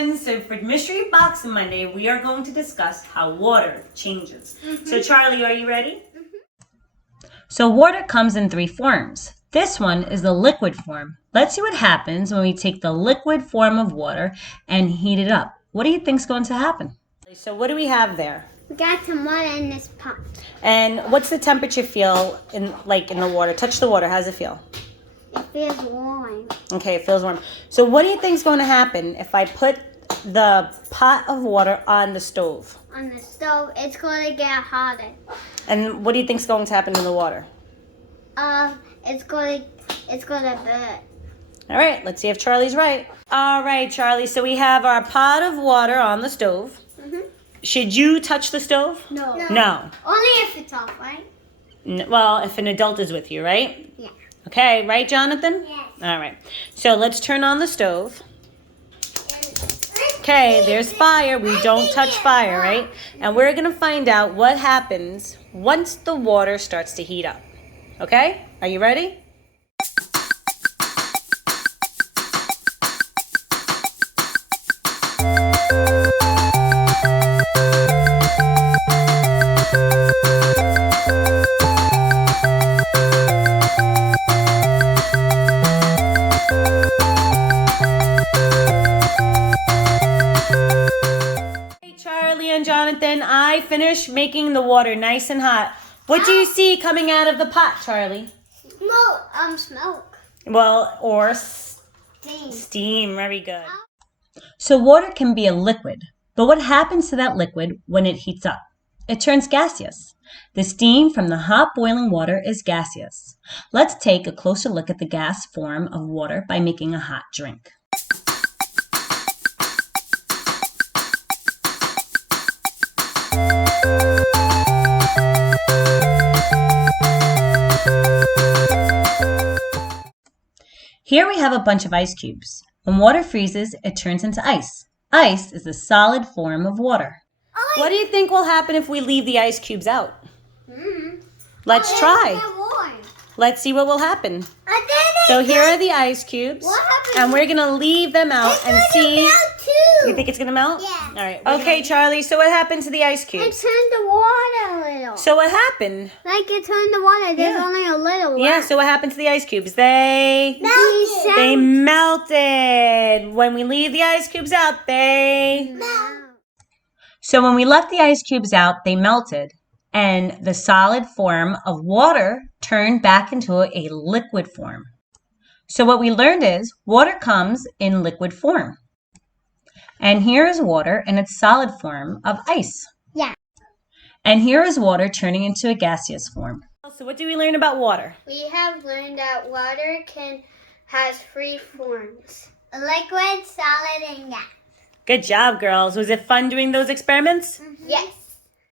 friends. So for Mystery Box Monday, we are going to discuss how water changes. So Charlie, are you ready? So water comes in three forms. This one is the liquid form. Let's see what happens when we take the liquid form of water and heat it up. What do you think is going to happen? So what do we have there? We got some water in this pot. And what's the temperature feel in the water? Touch the water. How does it feel? It feels warm. Okay, it feels warm. So what do you think is going to happen if I put the pot of water on the stove? On the stove, it's going to get hotter. And what do you think is going to happen in the water? It's going to burn. All right, let's see if Charlie's right. All right, Charlie, so we have our pot of water on the stove. Should you touch the stove? No. No. Only if it's off, right? Well, if an adult is with you, right? Yeah. Okay, right, Jonathan? Yes. All right. So let's turn on the stove. Okay, there's fire. We don't touch fire, right? And we're going to find out what happens once the water starts to heat up. Okay? Are you ready? Charlie and Jonathan, I finished making the water nice and hot. What do you see coming out of the pot, Charlie? Smoke. Well, or Steam. steam. Very good. So water can be a liquid, but what happens to that liquid when it heats up? It turns gaseous. The steam from the hot boiling water is gaseous. Let's take a closer look at the gas form of water by making a hot drink. Here we have a bunch of ice cubes. When water freezes, it turns into ice. Ice is a solid form of water. What do you think will happen if we leave the ice cubes out? Let's try. Let's see what will happen. So here are the ice cubes. What happens? And we're going to leave them out and see. You think it's going to melt? Yeah. All right. Okay, Charlie, so what happened to the ice It cubes? turned the water a little. So what happened? Like it turned the water. There's Yeah. only a little Yeah, left. so what happened to the ice cubes? They They melted. When we leave the ice cubes out, they... So when we left the ice cubes out, they melted, and the solid form of water turned back into a liquid form. So what we learned is water comes in liquid form. And here is water in its solid form of ice. Yeah. And here is water turning into a gaseous form. So what do we learn about water? We have learned that water has three forms: liquid, solid, and gas. Good job, girls. Was it fun doing those experiments? Yes.